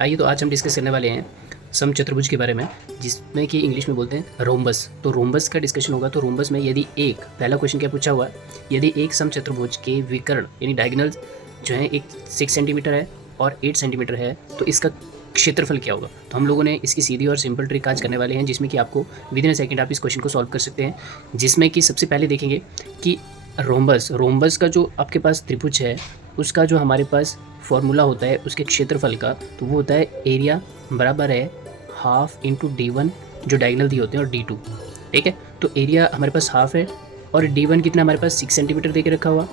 आइए तो आज हम डिस्कस करने वाले हैं समचतुर्भुज के बारे में, जिसमें कि इंग्लिश में बोलते हैं रोम्बस। तो रोम्बस का डिस्कशन होगा। तो रोम्बस में यदि एक, पहला क्वेश्चन क्या पूछा हुआ है, यदि एक समचतुर्भुज के विकर्ण यानी डायगोनल जो है एक 6 सेंटीमीटर है और 8 सेंटीमीटर है, तो इसका क्षेत्रफल क्या होगा। तो हम लोगों ने इसकी सीधी और सिंपल ट्रिक आज करने वाले हैं, जिसमें कि आपको विद इन अ सेकंड आप इस क्वेश्चन को सॉल्व कर सकते हैं। जिसमें कि सबसे पहले देखेंगे कि रोम्बस का जो आपके पास त्रिभुज है, उसका जो हमारे पास फॉर्मूला होता है उसके क्षेत्रफल का, तो वो होता है एरिया बराबर है हाफ इंटू D1 जो डायगोनल दिए होते हैं और D2। ठीक है, तो एरिया हमारे पास हाफ है और D1 कितना हमारे पास 6 सेंटीमीटर दे के रखा हुआ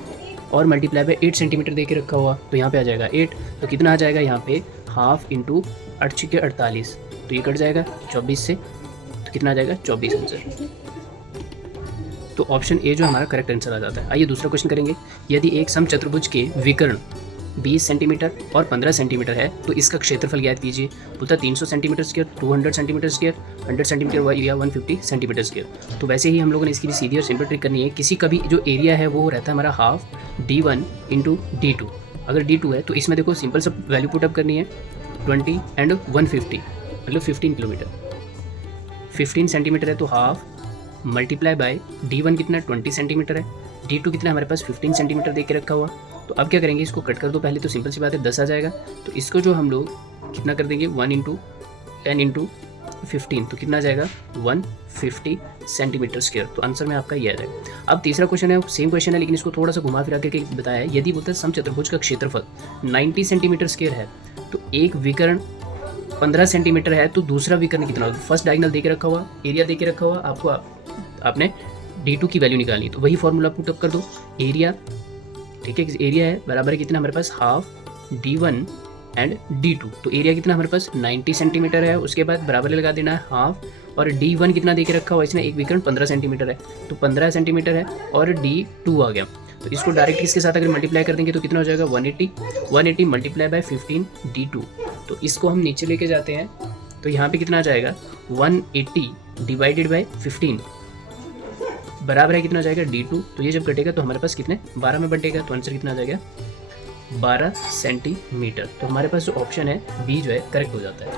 और मल्टीप्लाई बाय 8 सेंटीमीटर दे के रखा हुआ। तो यहाँ पे आ जाएगा 8, तो कितना आ जाएगा यहाँ पे हाफ इंटू 8 छक्के 48, तो ये कट जाएगा 24 से, तो कितना आ जाएगा 24 आंसर। तो ऑप्शन ए जो हमारा करेक्ट आंसर आ जाता है। आइए दूसरा क्वेश्चन करेंगे। यदि एक समचतुर्भुज के विकर्ण 20 सेंटीमीटर और 15 सेंटीमीटर है, तो इसका क्षेत्रफल ज्ञात कीजिए। बोलता है 300 centimetre square, 200 centimetre square, 100 centimetre या 150 सेंटीमीटर स्क्वायर। तो वैसे ही हम लोगों ने इसकी भी सीधी और सिंपल ट्रिक करनी है। किसी का भी जो एरिया है वो रहता है हमारा हाफ D1 इंटू D2। अगर D2 है तो इसमें देखो सिंपल सा वैल्यू पुटअप करनी है, 20 एंड 150 मतलब 15 किलोमीटर। 15 सेंटीमीटर है तो हाफ मल्टीप्लाई बाय D1 कितना 20 सेंटीमीटर है, D2 कितना हमारे पास 15 सेंटीमीटर दे के रखा हुआ। तो अब क्या करेंगे, इसको कट कर दो पहले, तो सिंपल सी बात है 10 आ जाएगा। तो इसको जो हम लोग कितना कर देंगे 1 इंटू 10 इंटू 15, तो कितना आ जाएगा 150 सेंटीमीटर स्क्वायर। तो आंसर में आपका ये आ जाएगा। अब तीसरा क्वेश्चन है, सेम क्वेश्चन है लेकिन इसको थोड़ा सा घुमा फिरा करके बताया है। यदि बोलता है समचतुर्भुज का क्षेत्रफल 90 सेंटीमीटर स्क्वायर है, तो एक विकर्ण 15 सेंटीमीटर है, तो दूसरा विकर्ण कितना होगा। फर्स्ट डायगोनल दे के रखा हुआ, एरिया दे के रखा हुआ, आपने D2 की वैल्यू निकालनी, तो वही फॉर्मूला पुटअप कर दो। एरिया, ठीक है, एरिया है बराबर है कितना हमारे पास हाफ D1 एंड D2। तो एरिया कितना हमारे पास 90 सेंटीमीटर है, उसके बाद बराबर लगा देना है हाफ, और D1 कितना दे के रखा हुआ इसने, एक विकर्ण 15 सेंटीमीटर है, तो 15 सेंटीमीटर है और D2 आ गया। तो इसको डायरेक्ट इसके साथ अगर मल्टीप्लाई कर देंगे तो कितना हो जाएगा 180 मल्टीप्लाई बाय 15 D2। तो इसको हम नीचे लेके जाते हैं, तो यहाँ पे कितना आ जाएगा 180 डिवाइडेड बाय 15 बराबर है कितना आ जाएगा D2। तो ये जब कटेगा तो हमारे पास कितने 12 में बटेगा, तो आंसर कितना आ जाएगा 12 सेंटीमीटर। तो हमारे पास जो ऑप्शन है बी जो है करेक्ट हो जाता है।